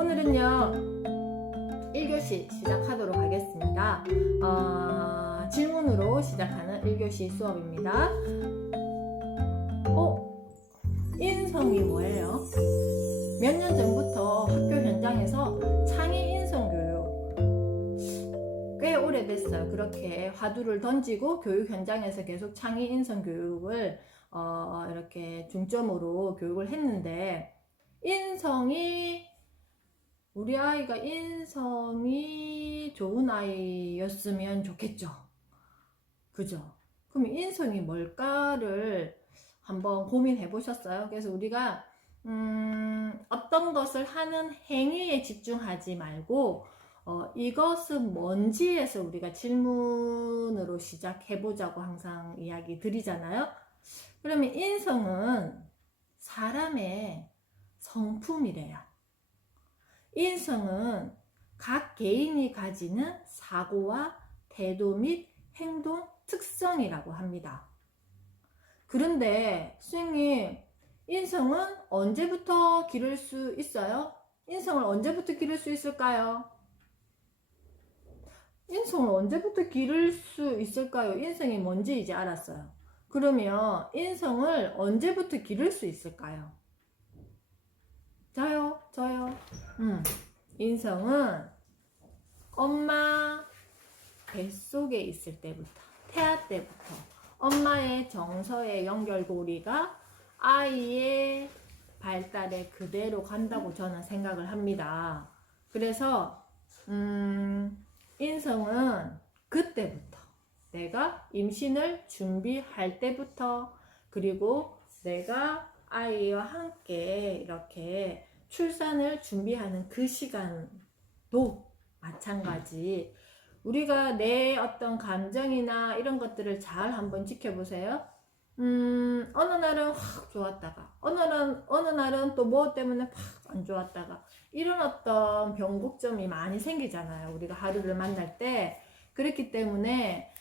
오늘은요 1교시 시작하도록 하겠습니다. 질문으로 시작하는 1교시 수업입니다. 인성이 뭐예요? 몇 년 전부터 학교 현장에서 창의 인성 교육 꽤 오래됐어요. 그렇게 화두를 던지고 교육 현장에서 계속 창의 인성 교육을 이렇게 중점으로 교육을 했는데, 우리 아이가 인성이 좋은 아이였으면 좋겠죠. 그죠? 그럼 인성이 뭘까를 한번 고민해 보셨어요? 그래서 우리가 어떤 것을 하는 행위에 집중하지 말고 이것은 뭔지에서 우리가 질문으로 시작해 보자고 항상 이야기 드리잖아요. 그러면 인성은 사람의 성품이래요. 인성은 각 개인이 가지는 사고와 태도 및 행동 특성이라고 합니다. 그런데 선생님, 인성은 언제부터 기를 수 있어요? 인성을 언제부터 기를 수 있을까요? 인성을 언제부터 기를 수 있을까요? 인성이 뭔지 이제 알았어요. 그러면 인성을 언제부터 기를 수 있을까요? 저요. 인성은 엄마 뱃속에 있을 때부터, 태아 때부터 엄마의 정서의 연결고리가 아이의 발달에 그대로 간다고 저는 생각을 합니다. 그래서 인성은 그때부터, 내가 임신을 준비할 때부터, 그리고 내가 아이와 함께 이렇게 출산을 준비하는 그 시간도 마찬가지. 우리가 내 어떤 감정이나 이런 것들을 잘 한번 지켜보세요. 어느 날은 확 좋았다가 어느 날은 또 뭐 때문에 확 안 좋았다가, 이런 어떤 변곡점이 많이 생기잖아요, 우리가 하루를 만날 때. 그렇기 때문에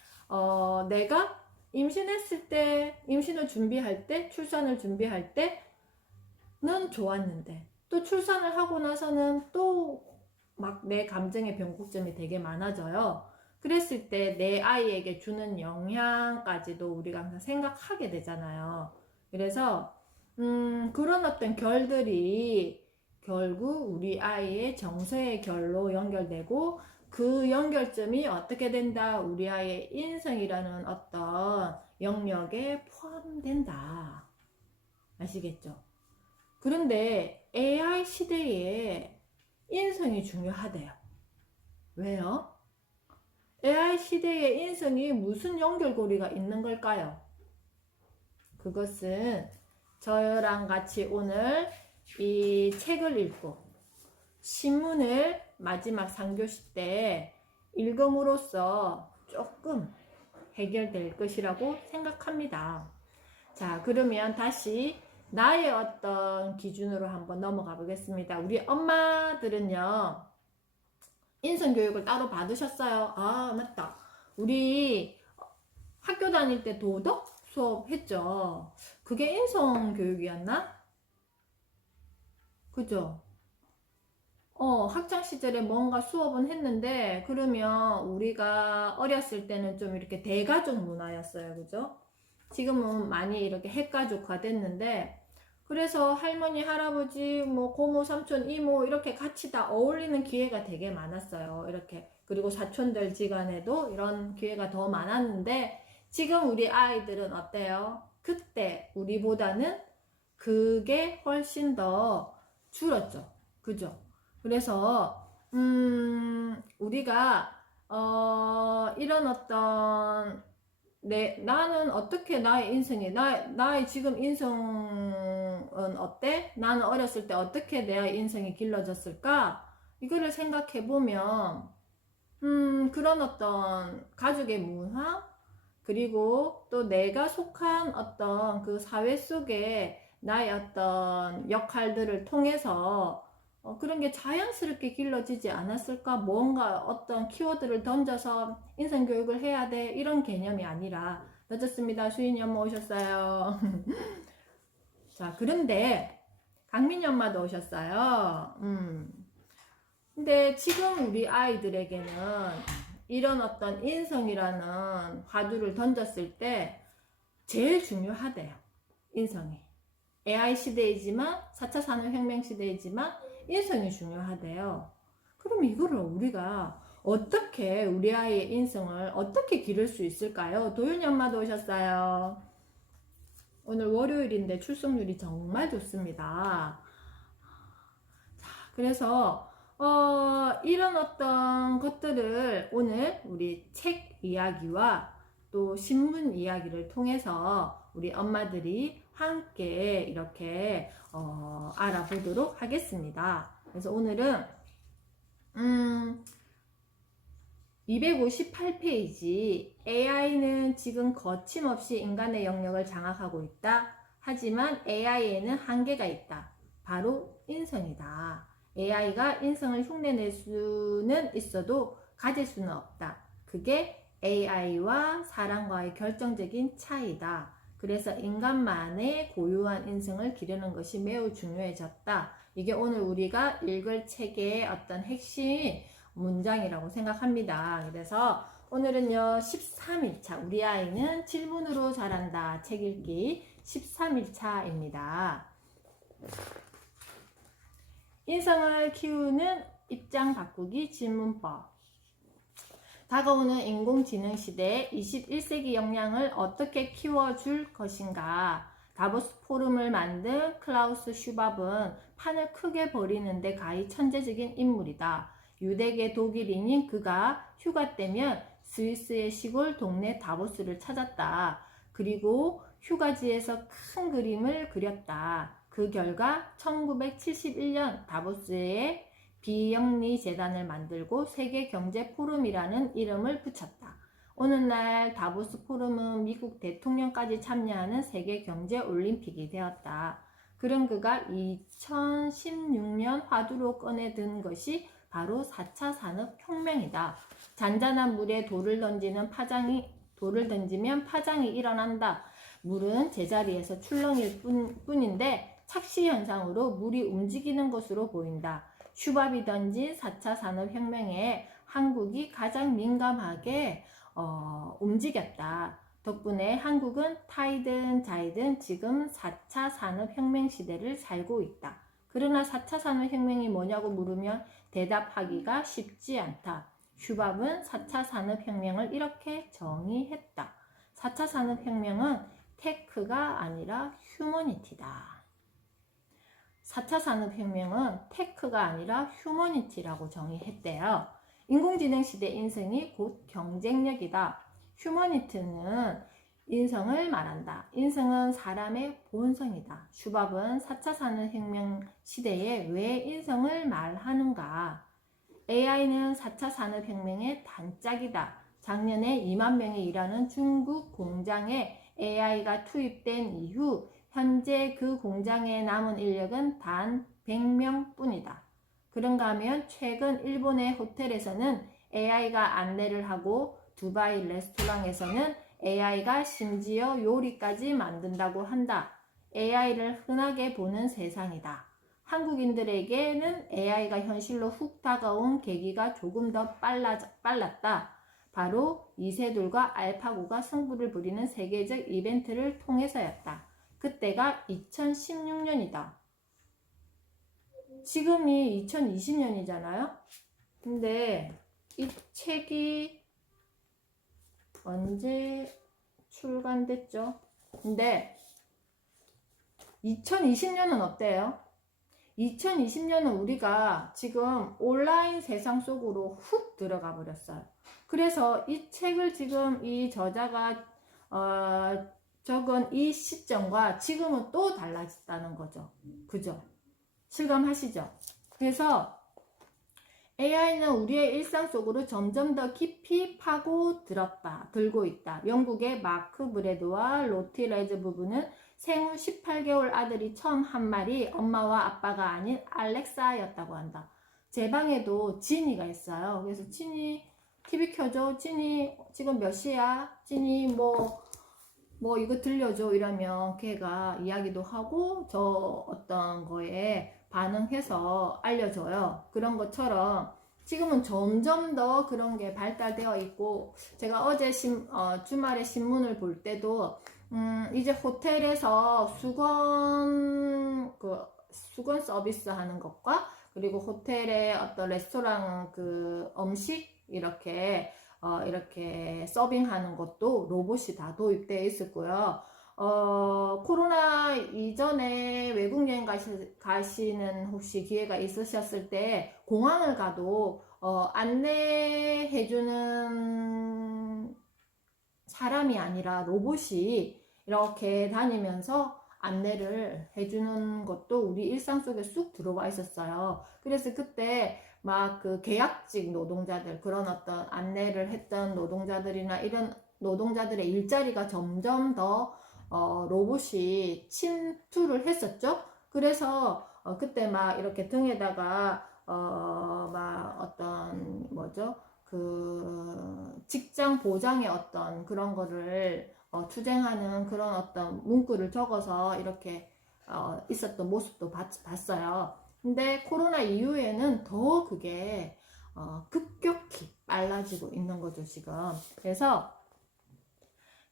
내가 임신했을 때, 임신을 준비할 때, 출산을 준비할 때는 좋았는데, 또 출산을 하고 나서는 또 막 내 감정의 변곡점이 되게 많아져요. 그랬을 때 내 아이에게 주는 영향까지도 우리가 항상 생각하게 되잖아요. 그래서 그런 어떤 결들이 결국 우리 아이의 정서의 결로 연결되고, 그 연결점이 어떻게 된다? 우리 아이의 인성이라는 어떤 영역에 포함된다. 아시겠죠? 그런데 AI 시대에 인성이 중요하대요. 왜요? AI 시대에 인성이 무슨 연결고리가 있는 걸까요? 그것은 저랑 같이 오늘 이 책을 읽고 신문을 마지막 3교시 때 읽음으로써 조금 해결될 것이라고 생각합니다. 자, 그러면 다시 나의 어떤 기준으로 한번 넘어가 보겠습니다. 우리 엄마들은요, 인성교육을 따로 받으셨어요? 아, 맞다. 우리 학교 다닐 때 도덕 수업 했죠? 그게 인성교육이었나? 그죠? 학창 시절에 뭔가 수업은 했는데, 그러면 우리가 어렸을 때는 좀 이렇게 대가족 문화였어요. 그죠? 지금은 많이 이렇게 핵가족화 됐는데, 그래서 할머니, 할아버지, 뭐 고모, 삼촌, 이모 이렇게 같이 다 어울리는 기회가 되게 많았어요. 이렇게. 그리고 사촌들 지간에도 이런 기회가 더 많았는데, 지금 우리 아이들은 어때요? 그때 우리보다는 그게 훨씬 더 줄었죠. 그죠? 그래서 우리가 이런 어떤 나는 어떻게 나의 인성이, 나의 지금 인성은 어때? 나는 어렸을 때 어떻게 내 인성이 길러졌을까? 이거를 생각해 보면 그런 어떤 가족의 문화, 그리고 또 내가 속한 어떤 그 사회 속에 나의 어떤 역할들을 통해서 그런 게 자연스럽게 길러지지 않았을까? 뭔가 어떤 키워드를 던져서 인성교육을 해야 돼, 이런 개념이 아니라. 늦었습니다. 수인이 엄마 오셨어요. 자, 그런데 강민이 엄마도 오셨어요. 근데 지금 우리 아이들에게는 이런 어떤 인성이라는 화두를 던졌을 때 제일 중요하대요. 인성이. AI 시대이지만 4차 산업혁명 시대이지만 인성이 중요하대요. 그럼 이거를 우리가 어떻게 우리 아이의 인성을 어떻게 기를 수 있을까요? 도윤이 엄마도 오셨어요. 오늘 월요일인데 출석률이 정말 좋습니다. 자, 그래서 이런 어떤 것들을 오늘 우리 책 이야기와 또 신문 이야기를 통해서 우리 엄마들이 함께 이렇게 알아보도록 하겠습니다. 그래서 오늘은 258페이지 AI는 지금 거침없이 인간의 영역을 장악하고 있다. 하지만 AI에는 한계가 있다. 바로 인성이다. AI가 인성을 흉내낼 수는 있어도 가질 수는 없다. 그게 AI와 사람과의 결정적인 차이다. 그래서 인간만의 고유한 인성을 기르는 것이 매우 중요해졌다. 이게 오늘 우리가 읽을 책의 어떤 핵심 문장이라고 생각합니다. 그래서 오늘은요 13일차 우리 아이는 질문으로 자란다 책 읽기 13일차입니다. 인성을 키우는 입장 바꾸기 질문법. 다가오는 인공지능 시대에 21세기 역량을 어떻게 키워줄 것인가. 다보스 포럼을 만든 클라우스 슈밥은 판을 크게 벌이는데 가히 천재적인 인물이다. 유대계 독일인인 그가 휴가 때면 스위스의 시골 동네 다보스를 찾았다. 그리고 휴가지에서 큰 그림을 그렸다. 그 결과 1971년 다보스에 비영리 재단을 만들고 세계경제포럼이라는 이름을 붙였다. 오늘날 다보스 포럼은 미국 대통령까지 참여하는 세계경제올림픽이 되었다. 그런 그가 2016년 화두로 꺼내든 것이 바로 4차 산업혁명이다. 잔잔한 물에 돌을 던지면 파장이 일어난다. 물은 제자리에서 출렁일 뿐인데 착시 현상으로 물이 움직이는 것으로 보인다. 슈밥이 던진 4차 산업혁명에 한국이 가장 민감하게 움직였다. 덕분에 한국은 타이든 자이든 지금 4차 산업혁명 시대를 살고 있다. 그러나 4차 산업혁명이 뭐냐고 물으면 대답하기가 쉽지 않다. 슈밥은 4차 산업혁명을 이렇게 정의했다. 4차 산업혁명은 테크가 아니라 휴머니티다. 4차 산업혁명은 테크가 아니라 휴머니티라고 정의했대요. 인공지능 시대 인성이 곧 경쟁력이다. 휴머니티는 인성을 말한다. 인성은 사람의 본성이다. 슈밥은 4차 산업혁명 시대에 왜 인성을 말하는가? AI는 4차 산업혁명의 단짝이다. 작년에 2만 명이 일하는 중국 공장에 AI가 투입된 이후 현재 그 공장에 남은 인력은 단 100명 뿐이다. 그런가 하면 최근 일본의 호텔에서는 AI가 안내를 하고 두바이 레스토랑에서는 AI가 심지어 요리까지 만든다고 한다. AI를 흔하게 보는 세상이다. 한국인들에게는 AI가 현실로 훅 다가온 계기가 조금 더 빨랐다. 바로 이세돌과 알파고가 승부를 부리는 세계적 이벤트를 통해서였다. 그때가 2016년이다. 지금이 2020년이잖아요. 근데 이 책이 언제 출간됐죠? 근데 2020년은 어때요? 2020년은 우리가 지금 온라인 세상 속으로 훅 들어가 버렸어요. 그래서 이 책을 지금 이 저자가 적은 이 시점과 지금은 또 달라졌다는 거죠. 그죠? 실감하시죠? 그래서 AI는 우리의 일상 속으로 점점 더 깊이 들고 있다. 영국의 마크 브래드와 로티 레즈 부부는 생후 18개월 아들이 처음 한 말이 엄마와 아빠가 아닌 알렉사였다고 한다. 제 방에도 지니가 있어요. 그래서 지니 TV 켜줘. 지니 지금 몇 시야? 지니 뭐 이거 들려줘 이러면 걔가 이야기도 하고 저 어떤 거에 반응해서 알려줘요. 그런 것처럼 지금은 점점 더 그런 게 발달되어 있고, 제가 어제 주말에 신문을 볼 때도 이제 호텔에서 수건 서비스 하는 것과, 그리고 호텔의 어떤 레스토랑 그 음식 이렇게 서빙하는 것도 로봇이 다 도입되어 있었고요. 코로나 이전에 외국 여행 가시는 혹시 기회가 있으셨을 때 공항을 가도 안내해주는 사람이 아니라 로봇이 이렇게 다니면서 안내를 해주는 것도 우리 일상 속에 쑥 들어와 있었어요. 그래서 그때 막 그 계약직 노동자들, 그런 어떤 안내를 했던 노동자들이나 이런 노동자들의 일자리가 점점 더 로봇이 침투를 했었죠. 그래서 그때 막 이렇게 등에다가 막 어떤 뭐죠? 그 직장 보장의 어떤 그런 거를 투쟁하는 그런 어떤 문구를 적어서 이렇게 있었던 모습도 봤어요. 근데 코로나 이후에는 더 그게 급격히 빨라지고 있는 거죠, 지금. 그래서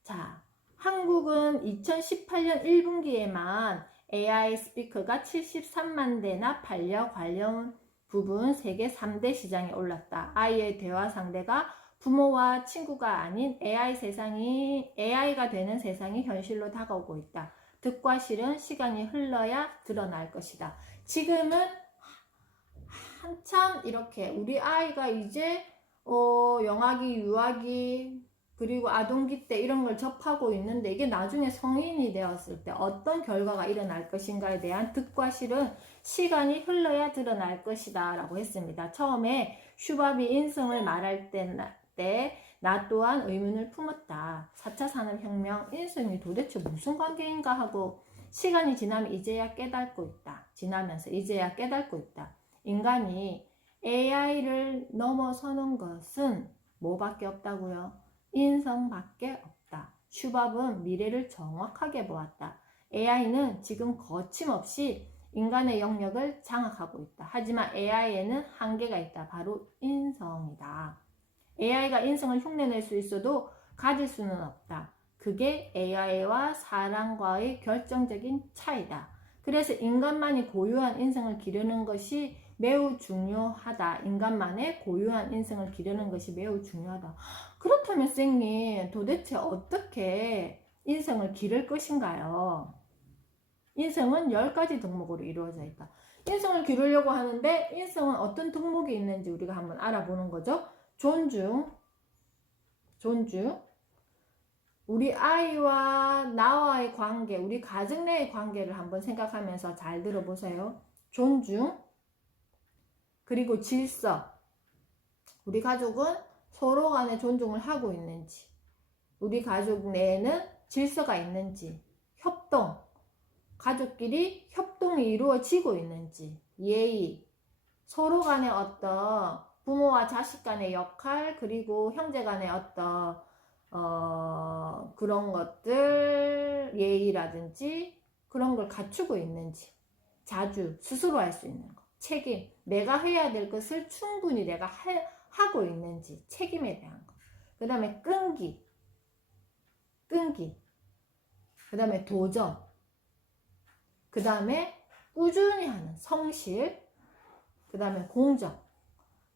자, 한국은 2018년 1분기에만 AI 스피커가 73만 대나 반려 관련 부분 세계 3대 시장에 올랐다. 아이의 대화 상대가 부모와 친구가 아닌 AI가 되는 세상이 현실로 다가오고 있다. 득과 실은 시간이 흘러야 드러날 것이다. 지금은 한참 이렇게 우리 아이가 이제 영아기, 유아기, 그리고 아동기 때 이런 걸 접하고 있는데, 이게 나중에 성인이 되었을 때 어떤 결과가 일어날 것인가에 대한 득과 실은 시간이 흘러야 드러날 것이다 라고 했습니다. 처음에 슈밥이 인성을 말할 때 나 또한 의문을 품었다. 4차 산업혁명, 인성이 도대체 무슨 관계인가 하고 시간이 지나면 이제야 깨닫고 있다. 지나면서 이제야 깨닫고 있다. 인간이 AI를 넘어서는 것은 뭐밖에 없다고요? 인성밖에 없다. 슈밥은 미래를 정확하게 보았다. AI는 지금 거침없이 인간의 영역을 장악하고 있다. 하지만 AI에는 한계가 있다. 바로 인성이다. AI가 인성을 흉내낼 수 있어도 가질 수는 없다. 그게 AI와 사람과의 결정적인 차이다. 그래서 인간만이 고유한 인성을 기르는 것이 매우 중요하다. 인간만의 고유한 인성을 기르는 것이 매우 중요하다. 그렇다면 쌩님, 도대체 어떻게 인성을 기를 것인가요? 인성은 10가지 덕목으로 이루어져 있다. 인성을 기르려고 하는데 인성은 어떤 덕목이 있는지 우리가 한번 알아보는 거죠. 존중. 우리 아이와 나와의 관계, 우리 가정 내의 관계를 한번 생각하면서 잘 들어보세요. 존중. 그리고 질서. 우리 가족은 서로 간에 존중을 하고 있는지, 우리 가족 내에는 질서가 있는지, 협동, 가족끼리 협동이 이루어지고 있는지, 예의, 서로 간의 어떤 부모와 자식 간의 역할, 그리고 형제 간의 어떤 그런 것들, 예의라든지 그런 걸 갖추고 있는지, 자주 스스로 할 수 있는 것, 책임, 내가 해야 될 것을 충분히 내가 하고 있는지, 책임에 대한 것. 그 다음에 끈기, 그 다음에 도전, 그 다음에 꾸준히 하는 성실, 그 다음에 공정.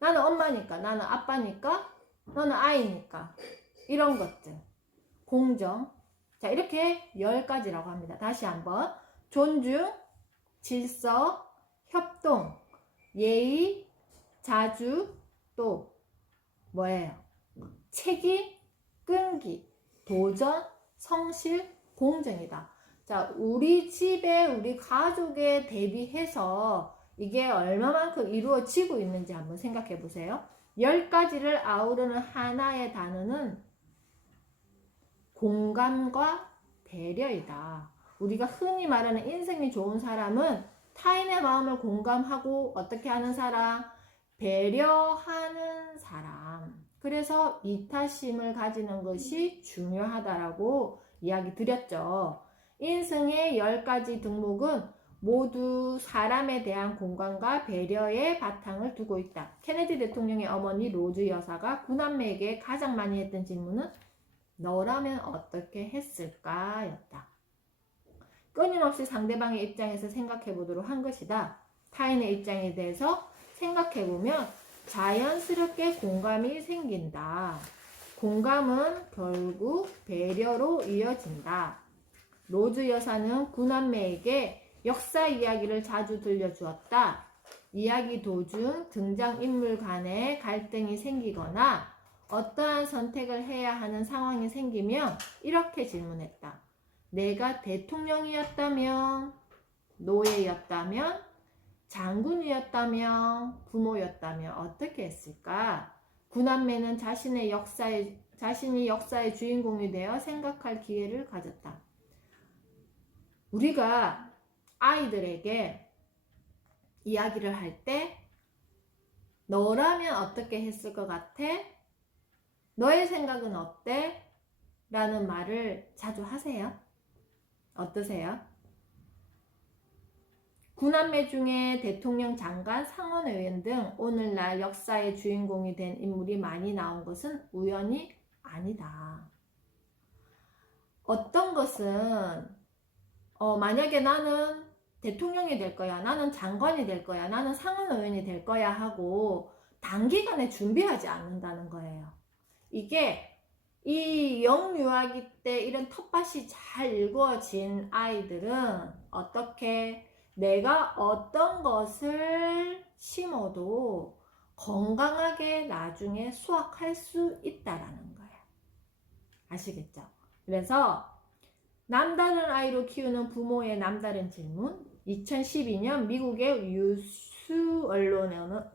나는 엄마니까, 나는 아빠니까, 너는 아이니까, 이런 것들. 공정. 자, 이렇게 10가지라고 합니다. 다시 한번. 존중, 질서, 협동, 예의, 자주, 또 뭐예요? 책임, 끈기, 도전, 성실, 공정이다. 자, 우리 집에 우리 가족에 대비해서 이게 얼마만큼 이루어지고 있는지 한번 생각해 보세요. 10가지를 아우르는 하나의 단어는 공감과 배려이다. 우리가 흔히 말하는 인성이 좋은 사람은 타인의 마음을 공감하고 어떻게 하는 사람? 배려하는 사람. 그래서 이타심을 가지는 것이 중요하다라고 이야기 드렸죠. 인성의 10가지 덕목은 모두 사람에 대한 공감과 배려의 바탕을 두고 있다. 케네디 대통령의 어머니 로즈 여사가 9남매에게 가장 많이 했던 질문은 너라면 어떻게 했을까? 였다. 끊임없이 상대방의 입장에서 생각해 보도록 한 것이다. 타인의 입장에 대해서 생각해 보면 자연스럽게 공감이 생긴다. 공감은 결국 배려로 이어진다. 로즈 여사는 9남매에게 역사 이야기를 자주 들려주었다. 이야기 도중 등장인물 간에 갈등이 생기거나 어떠한 선택을 해야 하는 상황이 생기면 이렇게 질문했다. 내가 대통령이었다면, 노예였다면, 장군이었다면, 부모였다면 어떻게 했을까? 9남매는 자신이 역사의 주인공이 되어 생각할 기회를 가졌다. 우리가 아이들에게 이야기를 할 때 너라면 어떻게 했을 것 같아? 너의 생각은 어때? 라는 말을 자주 하세요. 어떠세요? 9남매 중에 대통령, 장관, 상원의원 등 오늘날 역사의 주인공이 된 인물이 많이 나온 것은 우연이 아니다. 어떤 것은 만약에 나는 대통령이 될 거야, 나는 장관이 될 거야, 나는 상원의원이 될 거야 하고 단기간에 준비하지 않는다는 거예요. 이게 이 영유아기 때 이런 텃밭이 잘 일구어진 아이들은 어떻게 내가 어떤 것을 심어도 건강하게 나중에 수확할 수 있다라는 거예요. 아시겠죠? 그래서 남다른 아이로 키우는 부모의 남다른 질문. 2012년 미국의 유수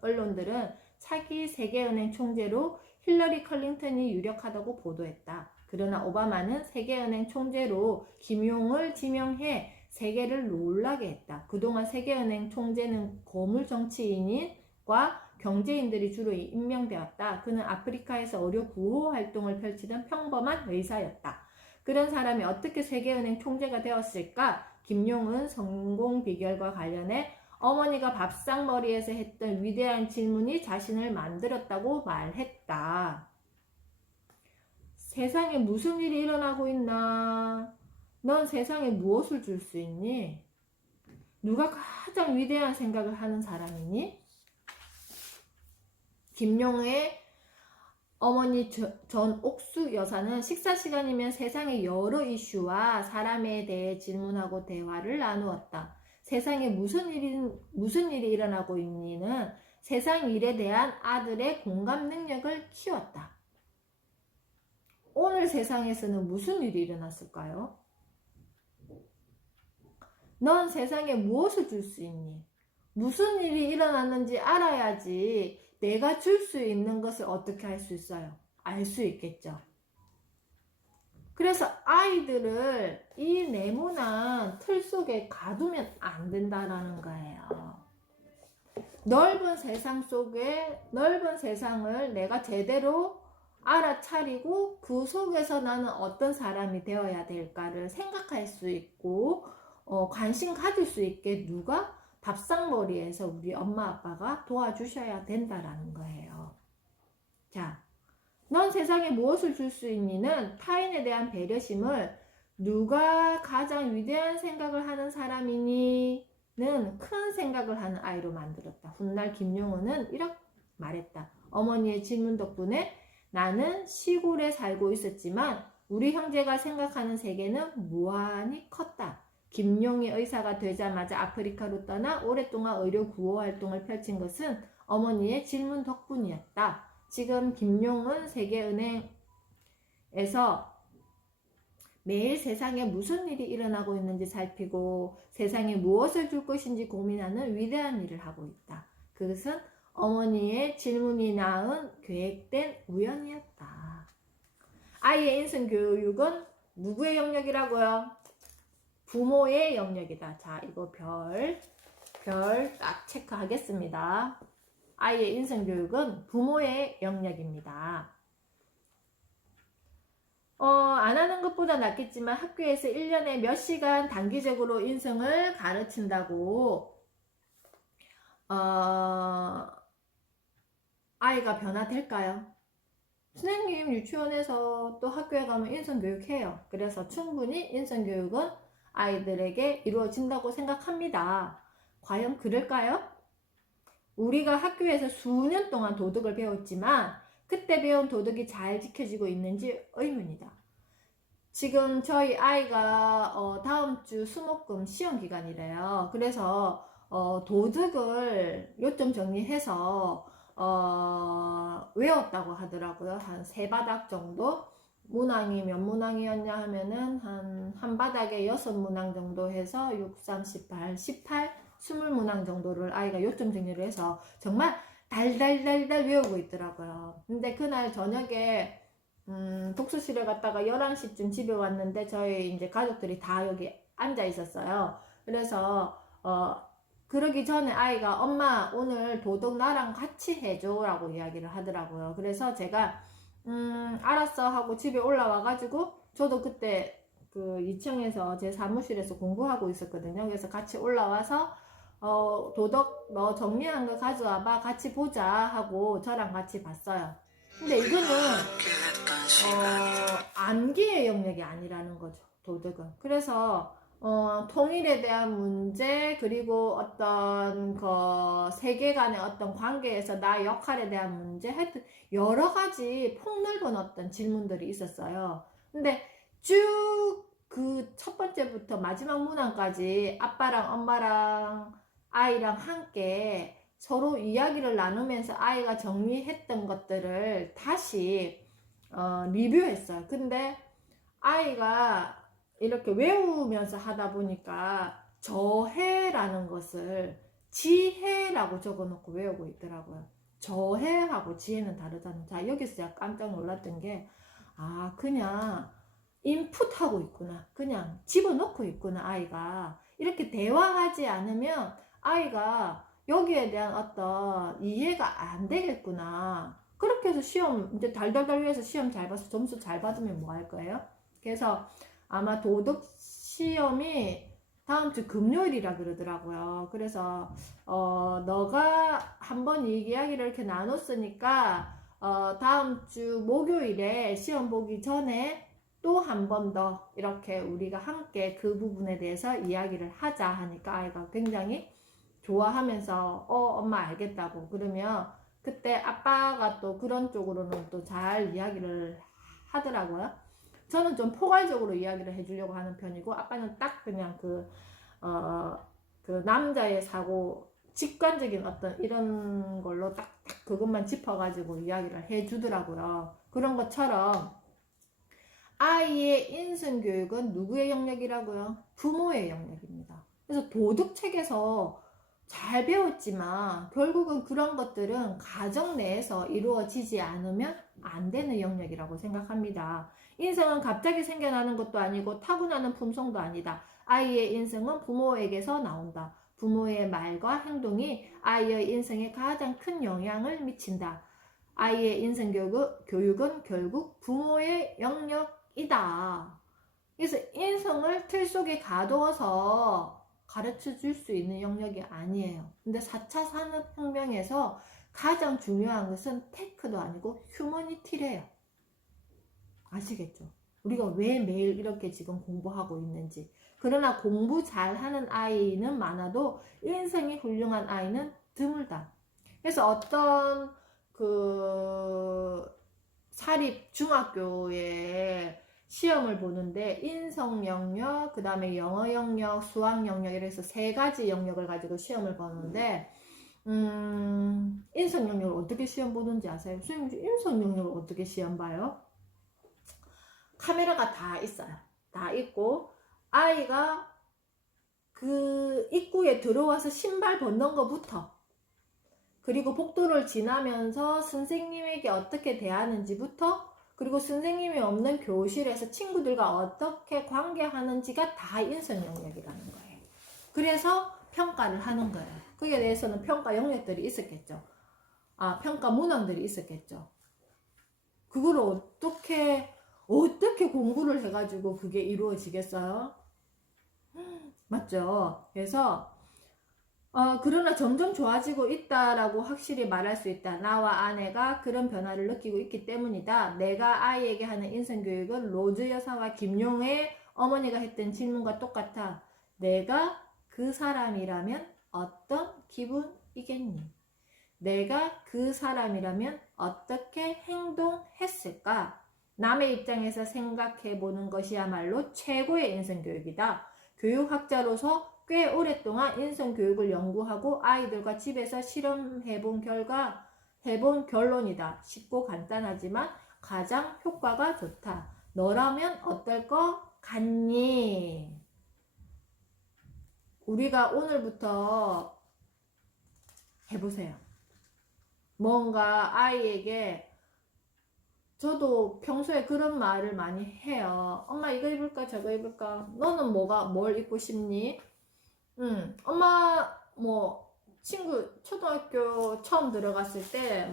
언론들은 차기 세계은행 총재로 힐러리 클린턴이 유력하다고 보도했다. 그러나 오바마는 세계은행 총재로 김용을 지명해 세계를 놀라게 했다. 그동안 세계은행 총재는 거물 정치인과 경제인들이 주로 임명되었다. 그는 아프리카에서 의료 구호 활동을 펼치던 평범한 의사였다. 그런 사람이 어떻게 세계은행 총재가 되었을까? 김용은 성공 비결과 관련해 어머니가 밥상머리에서 했던 위대한 질문이 자신을 만들었다고 말했다. 세상에 무슨 일이 일어나고 있나? 넌 세상에 무엇을 줄 수 있니? 누가 가장 위대한 생각을 하는 사람이니? 김용의 어머니 전옥수 여사는 식사 시간이면 세상의 여러 이슈와 사람에 대해 질문하고 대화를 나누었다. 세상에 무슨 일이 일어나고 있니는 세상 일에 대한 아들의 공감 능력을 키웠다. 오늘 세상에서는 무슨 일이 일어났을까요? 넌 세상에 무엇을 줄 수 있니? 무슨 일이 일어났는지 알아야지 내가 줄 수 있는 것을 어떻게 할 수 있어요? 알 수 있겠죠. 그래서 아이들을 이 네모난 틀 속에 가두면 안 된다라는 거예요. 넓은 세상 속에 넓은 세상을 내가 제대로 알아차리고 그 속에서 나는 어떤 사람이 되어야 될까를 생각할 수 있고 관심 가질 수 있게 누가 밥상머리에서 우리 엄마 아빠가 도와주셔야 된다라는 거예요. 자, 넌 세상에 무엇을 줄 수 있니는 타인에 대한 배려심을 누가 가장 위대한 생각을 하는 사람이니 는 큰 생각을 하는 아이로 만들었다. 훗날 김용호는 이렇게 말했다. 어머니의 질문 덕분에 나는 시골에 살고 있었지만 우리 형제가 생각하는 세계는 무한히 컸다. 김용희 의사가 되자마자 아프리카로 떠나 오랫동안 의료 구호 활동을 펼친 것은 어머니의 질문 덕분이었다. 지금 김용은 세계은행에서 매일 세상에 무슨 일이 일어나고 있는지 살피고 세상에 무엇을 줄 것인지 고민하는 위대한 일을 하고 있다. 그것은 어머니의 질문이 낳은 계획된 우연이었다. 아이의 인성 교육은 누구의 영역이라고요? 부모의 영역이다. 자, 이거 별 딱 체크하겠습니다. 아이의 인성 교육은 부모의 영역입니다. 안 하는 것보다 낫겠지만 학교에서 1년에 몇 시간 단기적으로 인성을 가르친다고 아이가 변화될까요? 선생님 유치원에서 또 학교에 가면 인성교육해요. 그래서 충분히 인성교육은 아이들에게 이루어진다고 생각합니다. 과연 그럴까요? 우리가 학교에서 수년 동안 도덕을 배웠지만 그때 배운 도덕이 잘 지켜지고 있는지 의문이다. 지금 저희 아이가 다음 주 수목금 시험 기간이래요. 그래서 도덕을 요점 정리해서 외웠다고 하더라고요. 한 세 바닥 정도. 문항이 몇 문항이었냐 하면은 한 바닥에 6문항 정도 해서 6, 3, 18, 18, 20문항 정도를 아이가 요점 정리를 해서 정말 달달달달 외우고 있더라고요. 근데 그날 저녁에 독서실에 갔다가 11시쯤 집에 왔는데 저희 이제 가족들이 다 여기 앉아 있었어요. 그래서 그러기 전에 아이가 엄마 오늘 도덕 나랑 같이 해줘 라고 이야기를 하더라고요. 그래서 제가 알았어 하고 집에 올라와 가지고 저도 그때 그 2층에서 제 사무실에서 공부하고 있었거든요. 그래서 같이 올라와서 도덕 너 정리한 거 가져와봐 같이 보자 하고 저랑 같이 봤어요. 근데 이거는 암기의 영역이 아니라는 거죠. 도덕은. 그래서 통일에 대한 문제 그리고 어떤 그 세계관의 어떤 관계에서 나의 역할에 대한 문제 하여튼 여러 가지 폭넓은 어떤 질문들이 있었어요. 근데 쭉 그 첫 번째부터 마지막 문항까지 아빠랑 엄마랑 아이랑 함께 서로 이야기를 나누면서 아이가 정리했던 것들을 다시 리뷰했어요. 근데 아이가 이렇게 외우면서 하다 보니까 저해라는 것을 지혜라고 적어놓고 외우고 있더라고요. 저해하고 지혜는 다르다는. 자, 여기서 제가 깜짝 놀랐던 게, 그냥 인풋하고 있구나. 그냥 집어넣고 있구나, 아이가. 이렇게 대화하지 않으면 아이가 여기에 대한 어떤 이해가 안 되겠구나. 그렇게 해서 시험, 이제 달달달 위해서 시험 잘 봐서 점수 잘 받으면 뭐 할 거예요? 그래서 아마 도덕 시험이 다음 주 금요일이라 그러더라고요. 그래서 너가 한번 이 이야기를 이렇게 나눴으니까 다음 주 목요일에 시험 보기 전에 또 한 번 더 이렇게 우리가 함께 그 부분에 대해서 이야기를 하자 하니까 아이가 굉장히 좋아하면서 엄마 알겠다고 그러면 그때 아빠가 또 그런 쪽으로는 또 잘 이야기를 하더라고요. 저는 좀 포괄적으로 이야기를 해주려고 하는 편이고 아빠는 딱 그냥 그 남자의 사고 직관적인 어떤 이런 걸로 딱 그것만 짚어가지고 이야기를 해주더라고요. 그런 것처럼 아이의 인성교육은 누구의 영역이라고요? 부모의 영역입니다. 그래서 도덕책에서 잘 배웠지만 결국은 그런 것들은 가정 내에서 이루어지지 않으면 안 되는 영역이라고 생각합니다. 인성은 갑자기 생겨나는 것도 아니고 타고나는 품성도 아니다. 아이의 인성은 부모에게서 나온다. 부모의 말과 행동이 아이의 인성에 가장 큰 영향을 미친다. 아이의 인성교육은 결국 부모의 영역이다. 그래서 인성을 틀 속에 가두어서 가르쳐 줄 수 있는 영역이 아니에요. 근데 4차 산업혁명에서 가장 중요한 것은 테크도 아니고 휴머니티래요. 아시겠죠? 우리가 왜 매일 이렇게 지금 공부하고 있는지. 그러나 공부 잘하는 아이는 많아도 인성이 훌륭한 아이는 드물다. 그래서 어떤 그 사립 중학교에 시험을 보는데 인성 영역, 그 다음에 영어 영역, 수학 영역 이래서 세 가지 영역을 가지고 시험을 보는데 인성 영역을 어떻게 시험 보는지 아세요? 선생님 인성 영역을 어떻게 시험 봐요? 카메라가 다 있어요. 다 있고 아이가 그 입구에 들어와서 신발 벗는 것부터 그리고 복도를 지나면서 선생님에게 어떻게 대하는지부터 그리고 선생님이 없는 교실에서 친구들과 어떻게 관계하는지가 다 인성 영역이라는 거예요. 그래서 평가를 하는 거예요. 그에 대해서는 평가 영역들이 있었겠죠. 평가 문항들이 있었겠죠. 그걸 어떻게 어떻게 공부를 해가지고 그게 이루어지겠어요? 맞죠? 그래서 그러나 점점 좋아지고 있다라고 확실히 말할 수 있다. 나와 아내가 그런 변화를 느끼고 있기 때문이다. 내가 아이에게 하는 인성교육은 로즈 여사와 김용의 어머니가 했던 질문과 똑같아. 내가 그 사람이라면 어떤 기분이겠니? 내가 그 사람이라면 어떻게 행동했을까? 남의 입장에서 생각해 보는 것이야말로 최고의 인성교육이다. 교육학자로서 꽤 오랫동안 인성교육을 연구하고 아이들과 집에서 실험해본 결론이다. 쉽고 간단하지만 가장 효과가 좋다. 너라면 어떨 것 같니? 우리가 오늘부터 해보세요. 뭔가 아이에게 저도 평소에 그런 말을 많이 해요. 엄마 이거 입을까 저거 입을까? 너는 뭘 입고 싶니? 엄마 친구 초등학교 처음 들어갔을 때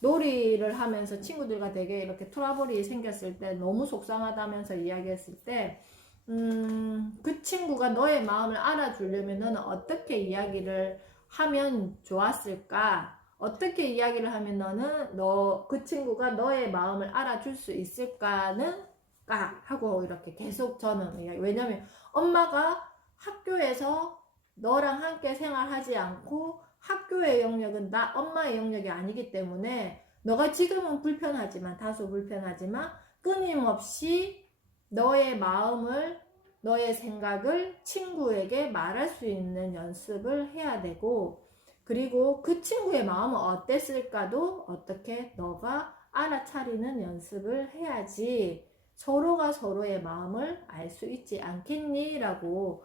놀이를 하면서 친구들과 되게 이렇게 트러블이 생겼을 때 너무 속상하다면서 이야기했을 때 그 친구가 너의 마음을 알아주려면 너는 어떻게 이야기를 하면 좋았을까? 어떻게 이야기를 하면 그 친구가 너의 마음을 알아줄 수 있을까는 하고 이렇게 계속 저는 왜냐면 엄마가 학교에서 너랑 함께 생활하지 않고 학교의 영역은 엄마의 영역이 아니기 때문에 너가 지금은 다소 불편하지만 끊임없이 너의 마음을 너의 생각을 친구에게 말할 수 있는 연습을 해야 되고 그리고 그 친구의 마음은 어땠을까도 어떻게 너가 알아차리는 연습을 해야지 서로가 서로의 마음을 알 수 있지 않겠니? 라고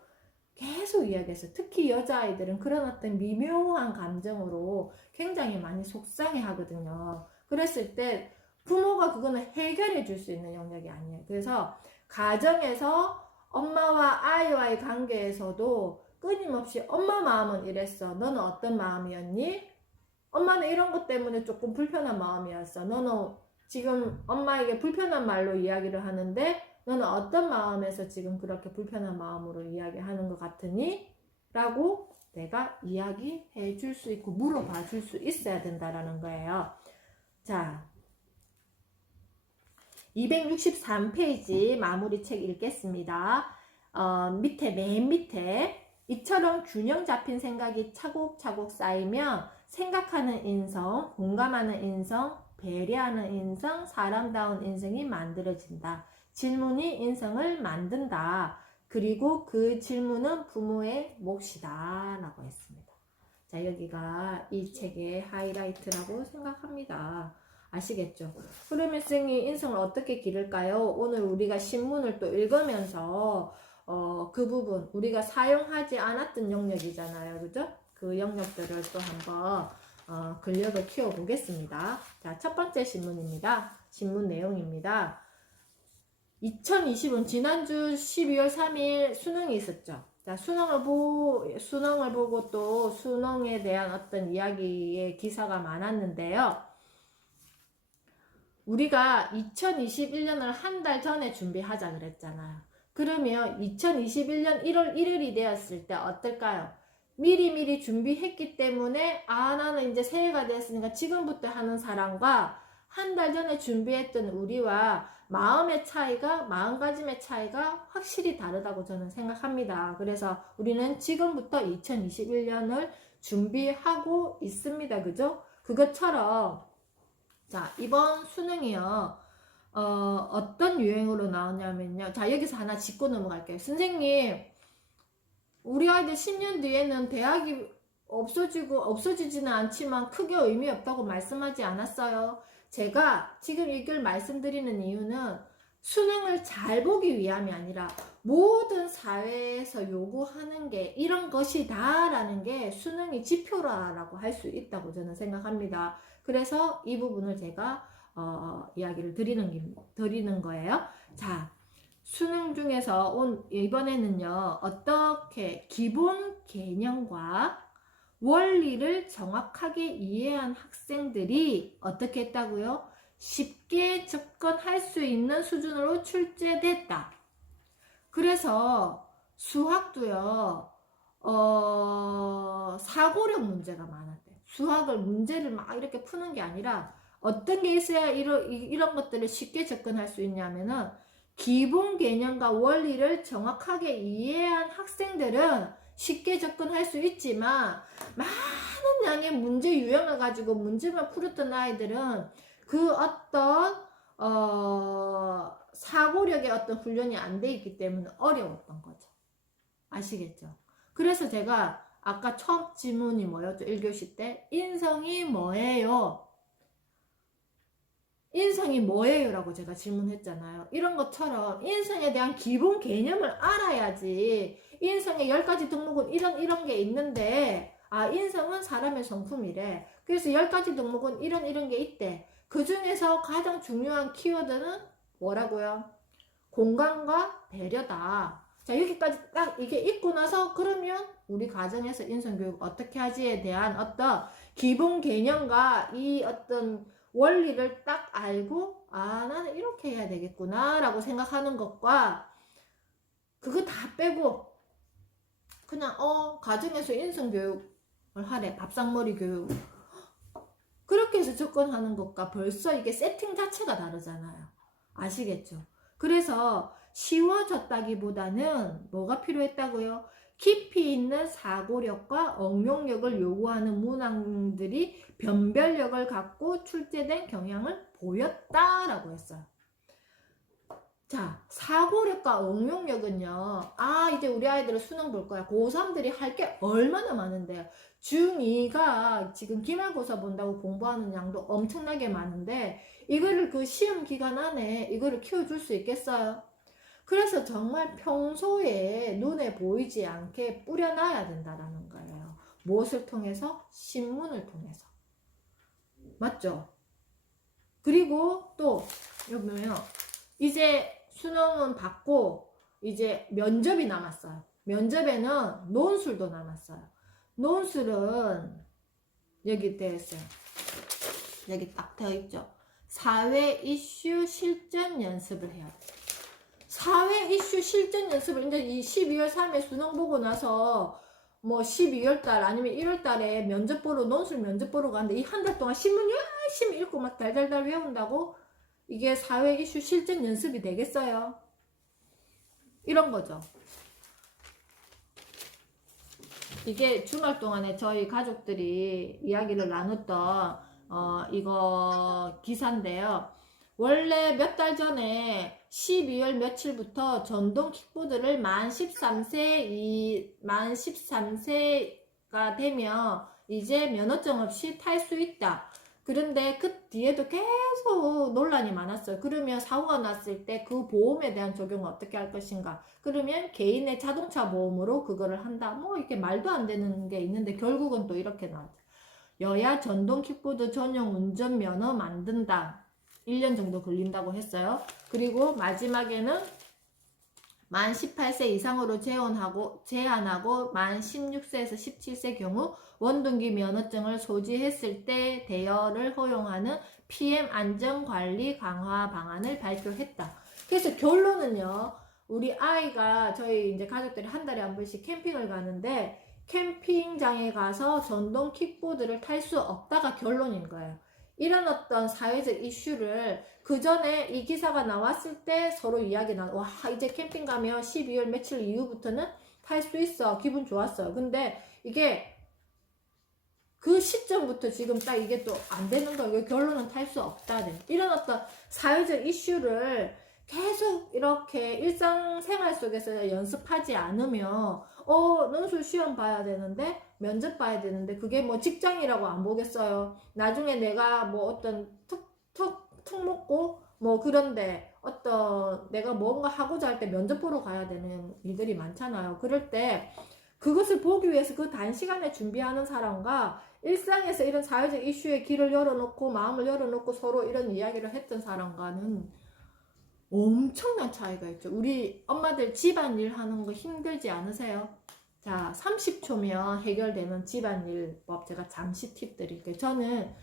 계속 이야기했어요. 특히 여자아이들은 그런 어떤 미묘한 감정으로 굉장히 많이 속상해 하거든요. 그랬을 때 부모가 그거는 해결해 줄 수 있는 영역이 아니에요. 그래서 가정에서 엄마와 아이와의 관계에서도 끊임없이 엄마 마음은 이랬어. 너는 어떤 마음이었니? 엄마는 이런 것 때문에 조금 불편한 마음이었어. 너는 지금 엄마에게 불편한 말로 이야기를 하는데 너는 어떤 마음에서 지금 그렇게 불편한 마음으로 이야기하는 것 같으니? 라고 내가 이야기해 줄 수 있고 물어봐 줄 수 있어야 된다라는 거예요. 자, 263페이지 마무리 책 읽겠습니다. 맨 밑에 이처럼 균형 잡힌 생각이 차곡차곡 쌓이면 생각하는 인성, 공감하는 인성, 배려하는 인성, 사람다운 인성이 만들어진다. 질문이 인성을 만든다. 그리고 그 질문은 부모의 몫이다 라고 했습니다. 자, 여기가 이 책의 하이라이트라고 생각합니다. 아시겠죠? 그러면 쌤이 인성을 어떻게 기를까요? 오늘 우리가 신문을 또 읽으면서 그 부분 우리가 사용하지 않았던 영역이잖아요. 그죠? 그 영역들을 또 한번 근력을 키워 보겠습니다. 자, 첫 번째 신문입니다. 신문 내용입니다. 2020은 지난주 12월 3일 수능이 있었죠. 자, 수능을 보고 또 수능에 대한 어떤 이야기의 기사가 많았는데요. 우리가 2021년을 한 달 전에 준비하자 그랬잖아요. 그러면 2021년 1월 1일이 되었을 때 어떨까요? 미리미리 준비했기 때문에 나는 이제 새해가 됐으니까 지금부터 하는 사람과 한 달 전에 준비했던 우리와 마음가짐의 차이가 확실히 다르다고 저는 생각합니다. 그래서 우리는 지금부터 2021년을 준비하고 있습니다. 그죠? 그것처럼 자, 이번 수능이요. 어떤 유행으로 나오냐면요. 자, 여기서 하나 짚고 넘어갈게요. 선생님, 우리 아이들 10년 뒤에는 대학이 없어지지는 않지만 크게 의미 없다고 말씀하지 않았어요. 제가 지금 이걸 말씀드리는 이유는 수능을 잘 보기 위함이 아니라 모든 사회에서 요구하는 게 이런 것이다 라는 게 수능이 지표라고 할 수 있다고 저는 생각합니다. 그래서 이 부분을 제가 이야기를 드리는 거예요. 자, 수능 중에서 이번에는요, 어떻게 기본 개념과 원리를 정확하게 이해한 학생들이 어떻게 했다고요? 쉽게 접근할 수 있는 수준으로 출제됐다. 그래서 수학도요, 사고력 문제가 많았대. 수학을 문제를 막 이렇게 푸는 게 아니라 어떤 게 있어야 이런 것들을 쉽게 접근할 수 있냐면은 기본 개념과 원리를 정확하게 이해한 학생들은 쉽게 접근할 수 있지만 많은 양의 문제 유형을 가지고 문제만 풀었던 아이들은 그 어떤 사고력의 어떤 훈련이 안 돼 있기 때문에 어려웠던 거죠. 아시겠죠? 그래서 제가 아까 첫 질문이 뭐였죠? 1교시 때 인성이 뭐예요? 인성이 뭐예요? 라고 제가 질문했잖아요. 이런 것처럼 인성에 대한 기본 개념을 알아야지. 인성의 10가지 덕목은 이런 게 있는데 인성은 사람의 성품이래. 그래서 10가지 덕목은 이런 게 있대. 그 중에서 가장 중요한 키워드는 뭐라고요? 공감과 배려다. 자, 여기까지 딱 이게 있고 나서 그러면 우리 가정에서 인성교육 어떻게 하지에 대한 어떤 기본 개념과 이 어떤 원리를 딱 알고 나는 이렇게 해야 되겠구나 라고 생각하는 것과 그거 다 빼고 그냥 가정에서 인성교육을 하래. 밥상머리 교육. 그렇게 해서 접근하는 것과 벌써 이게 세팅 자체가 다르잖아요. 아시겠죠? 그래서 쉬워졌다기보다는 뭐가 필요했다고요? 깊이 있는 사고력과 응용력을 요구하는 문항들이 변별력을 갖고 출제된 경향을 보였다라고 했어요. 자, 사고력과 응용력은요. 이제 우리 아이들은 수능 볼 거야. 고3들이 할 게 얼마나 많은데요. 중2가 지금 기말고사 본다고 공부하는 양도 엄청나게 많은데 이거를 그 시험 기간 안에 이거를 키워줄 수 있겠어요? 그래서 정말 평소에 눈에 보이지 않게 뿌려놔야 된다라는 거예요. 무엇을 통해서? 신문을 통해서. 맞죠? 그리고 또 여기 보면 이제 수능은 받고 이제 면접이 남았어요. 면접에는 논술도 남았어요. 논술은 여기 되어 있어요. 여기 딱 되어 있죠. 사회 이슈 실전 연습을 해야 돼요. 사회 이슈 실전 연습을 이제 이 12월 3일 수능 보고 나서 뭐 12월 달 아니면 1월 달에 면접 보러 논술 면접 보러 가는데 이 한 달 동안 신문 열심히 읽고 막 달달달 외운다고 이게 사회 이슈 실전 연습이 되겠어요? 이런 거죠. 이게 주말 동안에 저희 가족들이 이야기를 나눴던 이거 기사인데요. 원래 몇 달 전에 12월 며칠부터 전동 킥보드를 만 13세가 되면 이제 면허증 없이 탈 수 있다. 그런데 그 뒤에도 계속 논란이 많았어요. 그러면 사고가 났을 때 그 보험에 대한 적용을 어떻게 할 것인가. 그러면 개인의 자동차 보험으로 그거를 한다. 뭐 이렇게 말도 안 되는 게 있는데 결국은 또 이렇게 나왔죠. 여야 전동 킥보드 전용 운전면허 만든다. 1년 정도 걸린다고 했어요. 그리고 마지막에는 만 18세 이상으로 제한하고 만 16세에서 17세 경우 원동기 면허증을 소지했을 때 대여를 허용하는 PM 안전관리 강화 방안을 발표했다. 그래서 결론은요. 우리 아이가 저희 이제 가족들이 한 달에 한 번씩 캠핑을 가는데 캠핑장에 가서 전동 킥보드를 탈 수 없다가 결론인 거예요. 이런 어떤 사회적 이슈를 그 전에 이 기사가 나왔을 때 서로 이야기 와 이제 캠핑 가면 12월 며칠 이후부터는 탈 수 있어. 기분 좋았어요. 근데 이게 그 시점부터 지금 딱 이게 또 안 되는 거예요. 결론은 탈 수 없다. 이런 어떤 사회적 이슈를 계속 이렇게 일상생활 속에서 연습하지 않으면 논술 시험 봐야 되는데 면접 봐야 되는데 그게 뭐 직장이라고 안 보겠어요. 나중에 내가 뭐 어떤 특목고 뭐 그런데 어떤 내가 뭔가 하고자 할 때 면접 보러 가야 되는 일들이 많잖아요. 그럴 때 그것을 보기 위해서 그 단시간에 준비하는 사람과 일상에서 이런 사회적 이슈에 길을 열어놓고 마음을 열어놓고 서로 이런 이야기를 했던 사람과는 엄청난 차이가 있죠. 우리 엄마들 집안일 하는 거 힘들지 않으세요? 자, 30초면 해결되는 집안일법 제가 잠시 팁 드릴게요. 저는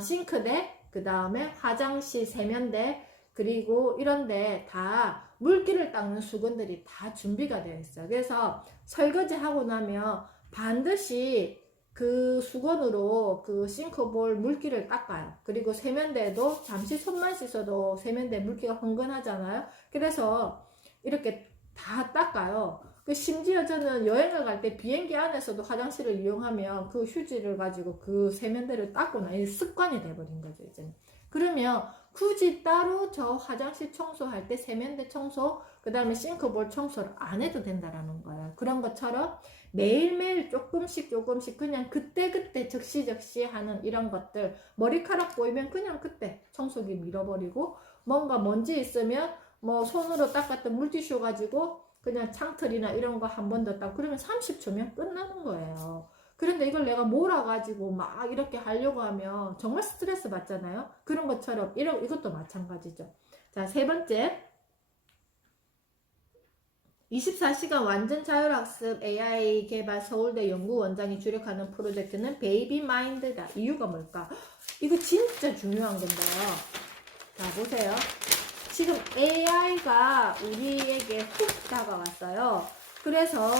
싱크대, 그 다음에 화장실, 세면대, 그리고 이런데 다 물기를 닦는 수건들이 다 준비가 되어 있어요. 그래서 설거지 하고 나면 반드시 그 수건으로 그 싱크볼 물기를 닦아요. 그리고 세면대도 잠시 손만 씻어도 세면대 물기가 흥건하잖아요. 그래서 이렇게 다 닦아요. 심지어 저는 여행을 갈 때 비행기 안에서도 화장실을 이용하면 그 휴지를 가지고 그 세면대를 닦거나 이 습관이 돼버린 거죠, 이제는. 그러면 굳이 따로 저 화장실 청소할 때 세면대 청소, 그 다음에 싱크볼 청소를 안 해도 된다라는 거예요. 그런 것처럼 매일매일 조금씩 그냥 그때그때 적시적시 하는 이런 것들, 머리카락 보이면 그냥 그때 청소기 밀어버리고, 뭔가 먼지 있으면 뭐 손으로 닦았던 물티슈 가지고 그냥 창틀이나 이런 거 한 번 더 닦고 그러면 30초면 끝나는 거예요. 그런데 이걸 내가 몰아가지고 막 이렇게 하려고 하면 정말 스트레스 받잖아요. 그런 것처럼 이것도 마찬가지죠. 자, 세 번째, 24시간 완전 자율학습 AI 개발 서울대 연구원장이 주력하는 프로젝트는 베이비 마인드다. 이유가 뭘까? 이거 진짜 중요한 건데요. 자, 보세요. 지금 AI가 우리에게 훅 다가왔어요. 그래서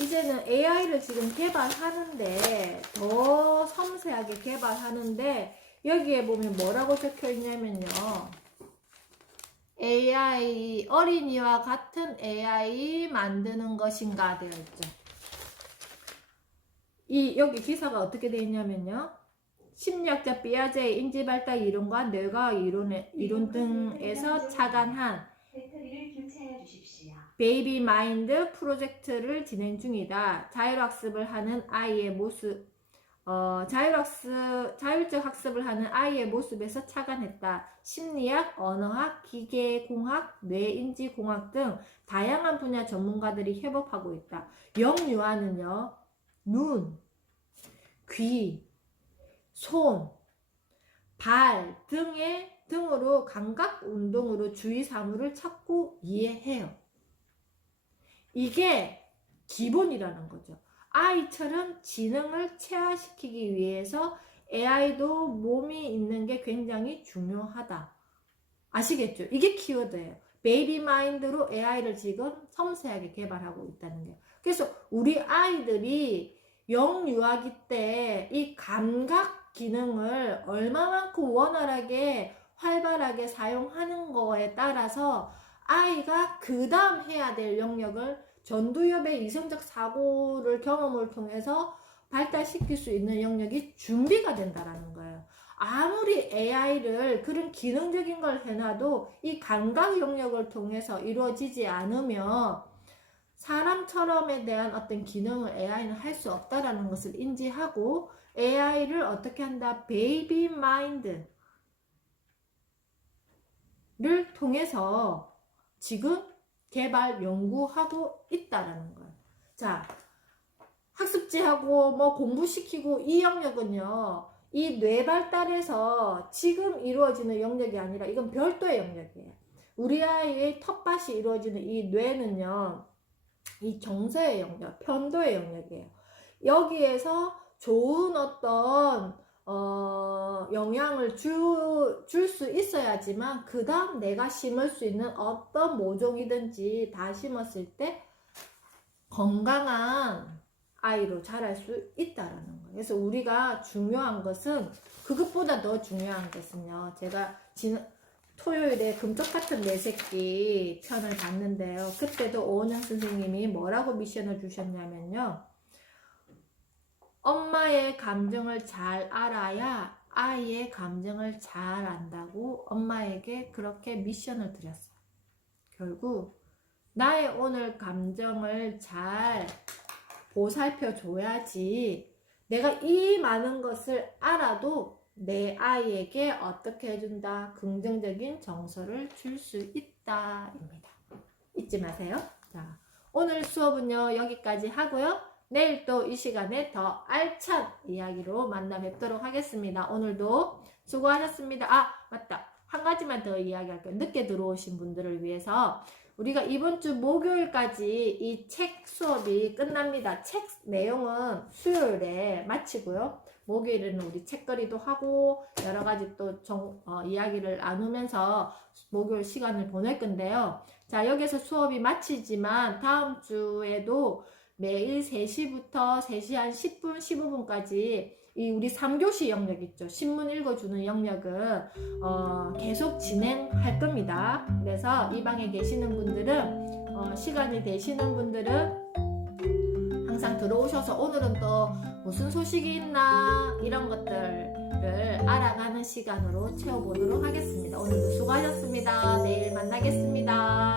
이제는 AI를 지금 개발하는데, 더 섬세하게 개발하는데, 여기에 보면 뭐라고 적혀 있냐면요. AI, 어린이와 같은 AI 만드는 것인가 되어 있죠. 여기 기사가 어떻게 되어 있냐면요. 심리학자 피아제의 인지발달 이론과 뇌과학 이론 등에서 착안한 베이비 마인드 프로젝트를 진행 중이다. 자율학습을 하는 아이의 모습, 자율적 학습을 하는 아이의 모습에서 착안했다. 심리학, 언어학, 기계공학, 뇌인지공학 등 다양한 분야 전문가들이 협업하고 있다. 영유아는요, 눈, 귀, 손, 발 등으로 감각 운동으로 주위 사물을 찾고 이해해요. 이게 기본이라는 거죠. 아이처럼 지능을 체화시키기 위해서 AI도 몸이 있는 게 굉장히 중요하다. 아시겠죠? 이게 키워드예요. 베이비 마인드로 AI를 지금 섬세하게 개발하고 있다는 게. 그래서 우리 아이들이 영유아기 때 이 감각 기능을 얼마만큼 원활하게 활발하게 사용하는 거에 따라서 아이가 그 다음 해야 될 영역을 전두엽의 이성적 사고를 경험을 통해서 발달시킬 수 있는 영역이 준비가 된다라는 거예요. 아무리 AI를 그런 기능적인 걸 해놔도 이 감각 영역을 통해서 이루어지지 않으면 사람처럼에 대한 어떤 기능을 AI는 할 수 없다라는 것을 인지하고 AI를 어떻게 한다? 베이비 마인드를 통해서 지금 개발 연구하고 있다라는 거예요. 자, 학습지하고 뭐 공부시키고 이 영역은요, 이 뇌 발달에서 지금 이루어지는 영역이 아니라 이건 별도의 영역이에요. 우리 아이의 텃밭이 이루어지는 이 뇌는요, 이 정서의 영역, 편도의 영역이에요. 여기에서 좋은 어떤 영향을 줄 수 있어야지만 그 다음 내가 심을 수 있는 어떤 모종이든지 다 심었을 때 건강한 아이로 자랄 수 있다라는 거예요. 그래서 우리가 중요한 것은, 그것보다 더 중요한 것은요, 제가 토요일에 금쪽 같은 내 새끼 편을 봤는데요. 그때도 오은영 선생님이 뭐라고 미션을 주셨냐면요. 엄마의 감정을 잘 알아야 아이의 감정을 잘 안다고 엄마에게 그렇게 미션을 드렸어요. 결국 나의 오늘 감정을 잘 보살펴 줘야지 내가 이 많은 것을 알아도 내 아이에게 어떻게 해준다? 긍정적인 정서를 줄 수 있다 입니다. 잊지 마세요. 자, 오늘 수업은요 여기까지 하고요. 내일 또 이 시간에 더 알찬 이야기로 만나 뵙도록 하겠습니다. 오늘도 수고하셨습니다. 아, 맞다. 한 가지만 더 이야기할게요. 늦게 들어오신 분들을 위해서 우리가 이번 주 목요일까지 이 책 수업이 끝납니다. 책 내용은 수요일에 마치고요. 목요일에는 우리 책거리도 하고 여러 가지 또 이야기를 나누면서 목요일 시간을 보낼 건데요. 자, 여기서 수업이 마치지만 다음 주에도 매일 3시부터 3시 한 10분, 15분까지 이 우리 3교시 영역 있죠. 신문 읽어주는 영역은 계속 진행할 겁니다. 그래서 이 방에 계시는 분들은 시간이 되시는 분들은 항상 들어오셔서 오늘은 또 무슨 소식이 있나 이런 것들을 알아가는 시간으로 채워보도록 하겠습니다. 오늘도 수고하셨습니다. 내일 만나겠습니다.